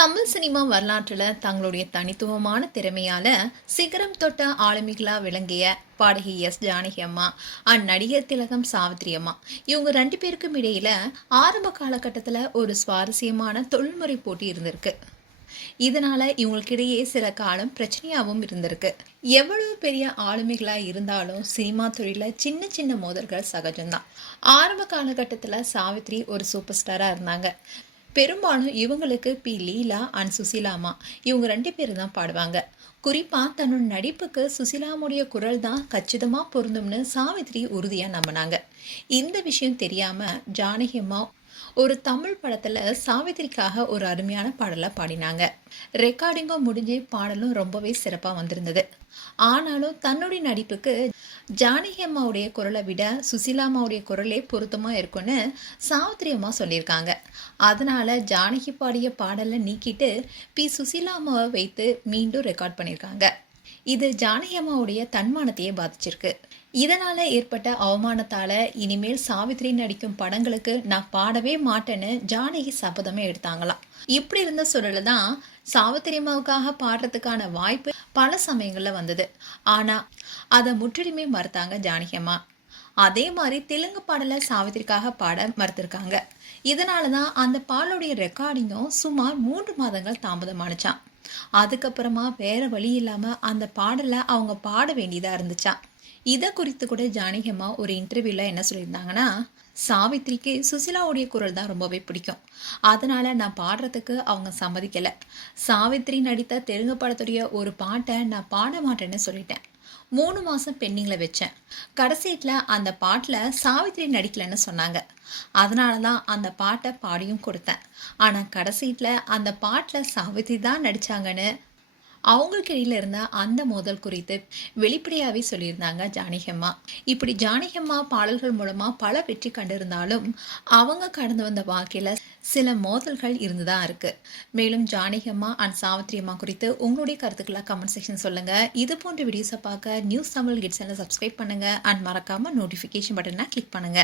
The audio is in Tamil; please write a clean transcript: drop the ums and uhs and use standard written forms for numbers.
தமிழ் சினிமா வரலாற்றில் தங்களுடைய தனித்துவமான திறமையால சிகரம் தொட்ட ஆளுமைகளா விளங்கிய பாடகி ஜானகி அம்மா நடிகர் திலகம் சாவித்ரி அம்மா இவங்க ரெண்டு பேருக்கும் இடையில ஆரம்ப காலகட்டத்தில் ஒரு சுவாரஸ்யமான தொழில்முறை போட்டி இருந்திருக்கு. இதனால இவங்களுக்கிடையே சில காலம் பிரச்சனையாகவும் இருந்திருக்கு. எவ்வளவு பெரிய ஆளுமைகளா இருந்தாலும் சினிமா தொழில சின்ன சின்ன மோதல்கள் சகஜம்தான். ஆரம்ப காலகட்டத்தில் சாவித்ரி ஒரு சூப்பர் ஸ்டாரா இருந்தாங்க. பெரும்பாலும் இவங்களுக்கு பி லீலா அண்ட் சுசிலாமா இவங்க ரெண்டு பேரும் தான் பாடுவாங்க. குறிப்பா தன்னோட நடிப்புக்கு சுசிலாமுடைய குரல் தான் கச்சிதமா பொருந்தும்னு சாவித்ரி உறுதியா நம்பினாங்க. இந்த விஷயம் தெரியாம ஜானகி அம்மா ஒரு தமிழ் படத்துல சாவித்திரிக்காக ஒரு அருமையான பாடலை பாடினாங்க. ரெக்கார்டிங்கும் முடிஞ்சு பாடலும் ரொம்பவே சிறப்பா வந்திருந்தது. ஆனாலும் தன்னுடைய நடிப்புக்கு ஜானகி அம்மாவுடைய குரலை விட சுசிலா அம்மாவுடைய குரலே பொருத்தமா இருக்கும்னு சாவித்திரி அம்மா சொல்லியிருக்காங்க. அதனால ஜானகி பாடிய பாடலை நீக்கிட்டு சுசிலா அம்மாவை வைத்து மீண்டும் ரெக்கார்ட் பண்ணியிருக்காங்க. இது ஜானகி அம்மாவுடைய தன்மானத்தையே பாதிச்சிருக்கு. இதனால ஏற்பட்ட அவமானத்தால இனிமேல் சாவித்ரி நடிக்கும் படங்களுக்கு நான் பாடவே மாட்டேன்னு ஜானகி சபதமே எடுத்தாங்களாம். இப்படி இருந்த சூழல தான் சாவித்திரி அம்மாவுக்காக பாடுறதுக்கான வாய்ப்பு பல சமயங்கள்ல வந்தது. ஆனா அதை முற்றிலுமே மறுத்தாங்க ஜானகி அம்மா. அதே மாதிரி தெலுங்கு பாடலை சாவித்திரிக்காக பாட மறுத்திருக்காங்க. இதனாலதான் அந்த பாடலுடைய ரெக்கார்டிங்கும் சுமார் 3 மாதங்கள் தாமதமானுச்சான். அதுக்கப்புறமா வேற வழி இல்லாம அந்த பாடலை அவங்க பாட வேண்டியதா இருந்துச்சா. இதை குறித்து கூட ஜானகி அம்மா ஒரு இன்டர்வியூல என்ன சொல்லியிருந்தாங்கன்னா, சாவித்ரிக்கு சுசிலாவுடைய குரல் தான் ரொம்பவே பிடிக்கும். அதனால நான் பாடுறதுக்கு அவங்க சம்மதிக்கல. சாவித்ரி நடித்த தெலுங்கு படத்துடைய ஒரு பாட்டை நான் பாட மாட்டேன்னு சொல்லிட்டேன். 3 மாசம் பெண்டிங்ல வச்சேன். கடைசியில அந்த பாட்டுல சாவித்ரி நடிக்கலன்னு சொன்னாங்க. அதனாலதான் அந்த பாட்டை பாடியும் கொடுத்தேன். ஆனா கடைசியில அந்த பாட்டுல சாவித்ரி தான் நடிச்சாங்கன்னு அவங்களுக்கு இடையில இருந்த அந்த மோதல் குறித்து வெளிப்படையாவே சொல்லியிருந்தாங்க ஜானகி அம்மா. இப்படி ஜானகி அம்மா பாடல்கள் மூலமா பல வெற்றி கண்டிருந்தாலும் அவங்க கடந்து வந்த வாழ்க்கையில சில மோதல்கள் இருந்துதான் இருக்கு. மேலும் ஜானகி அம்மா அண்ட் சாவித்ரி அம்மா குறித்து உங்களுடைய கருத்துக்களை கமெண்ட் செக்ஷன் சொல்லுங்க. இது போன்ற வீடியோஸை பார்க்க நியூஸ் தமிழ் கிட்ஸ் சேனலை சப்ஸ்கிரைப் பண்ணுங்க அண்ட் மறக்காம நோட்டிஃபிகேஷன் பட்டனை கிளிக் பண்ணுங்க.